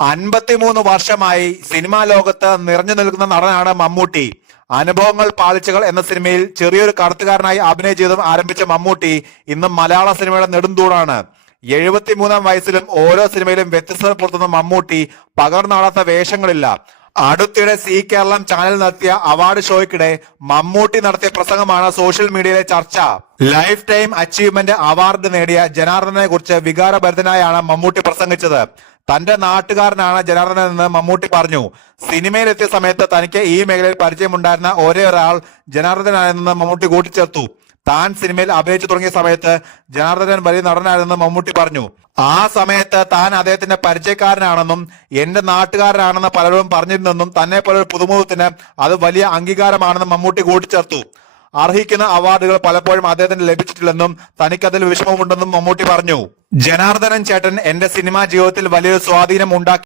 53 വർഷമായി സിനിമാ ലോകത്ത് നിറഞ്ഞു നിൽക്കുന്ന നടനാണ് മമ്മൂട്ടി. അനുഭവങ്ങൾ പാളിച്ചകൾ എന്ന സിനിമയിൽ ചെറിയൊരു കടത്തുകാരനായി അഭിനയം ചെയ്തും ആരംഭിച്ച മമ്മൂട്ടി ഇന്ന് മലയാള സിനിമയുടെ നെടുന്തൂണാണ്. 73 വയസ്സിലും ഓരോ സിനിമയിലും വ്യത്യസ്തത പുലർത്തുന്ന മമ്മൂട്ടി പകർന്നാടാത്ത വേഷങ്ങളില്ല. അടുത്തിടെ സി കേരളം ചാനൽ നടത്തിയ അവാർഡ് ഷോയ്ക്കിടെ മമ്മൂട്ടി നടത്തിയ പ്രസംഗമാണ് സോഷ്യൽ മീഡിയയിലെ ചർച്ച. ലൈഫ് ടൈം അച്ചീവ്മെന്റ് അവാർഡ് നേടിയ ജനാർദ്ദനെ കുറിച്ച് വികാരഭരിതനായാണ് മമ്മൂട്ടി പ്രസംഗിച്ചത്. തന്റെ നാട്ടുകാരനാണ് ജനാർദ്ദനൻ എന്ന് മമ്മൂട്ടി പറഞ്ഞു. സിനിമയിലെത്തിയ സമയത്ത് തനിക്ക് ഈ മേഖലയിൽ പരിചയമുണ്ടായിരുന്ന ഒരേ ഒരാൾ ജനാർദ്ദനാണെന്ന് മമ്മൂട്ടി കൂട്ടിച്ചേർത്തു. താൻ സിനിമയിൽ അഭിനയിച്ചു തുടങ്ങിയ സമയത്ത് ജനാർദ്ദനൻ വലിയ നടനായിരുന്നെന്ന് മമ്മൂട്ടി പറഞ്ഞു. ആ സമയത്ത് താൻ അദ്ദേഹത്തിന്റെ പരിചയക്കാരനാണെന്നും എന്റെ നാട്ടുകാരനാണെന്ന് പലരും പറഞ്ഞിരുന്നെന്നും തന്നെ പോലെ പുതുമുഖത്തിന് അത് വലിയ അംഗീകാരമാണെന്നും മമ്മൂട്ടി കൂട്ടിച്ചേർത്തു. അർഹിക്കുന്ന അവാർഡുകൾ പലപ്പോഴും അദ്ദേഹത്തിന് ലഭിച്ചിട്ടില്ലെന്നും തനിക്കതിൽ വിഷമമുണ്ടെന്നും മമ്മൂട്ടി പറഞ്ഞു. ജനാർദ്ദനൻ ചേട്ടൻ എന്റെ സിനിമാ ജീവിതത്തിൽ വലിയൊരു സ്വാധീനം ഉണ്ടാക്കി.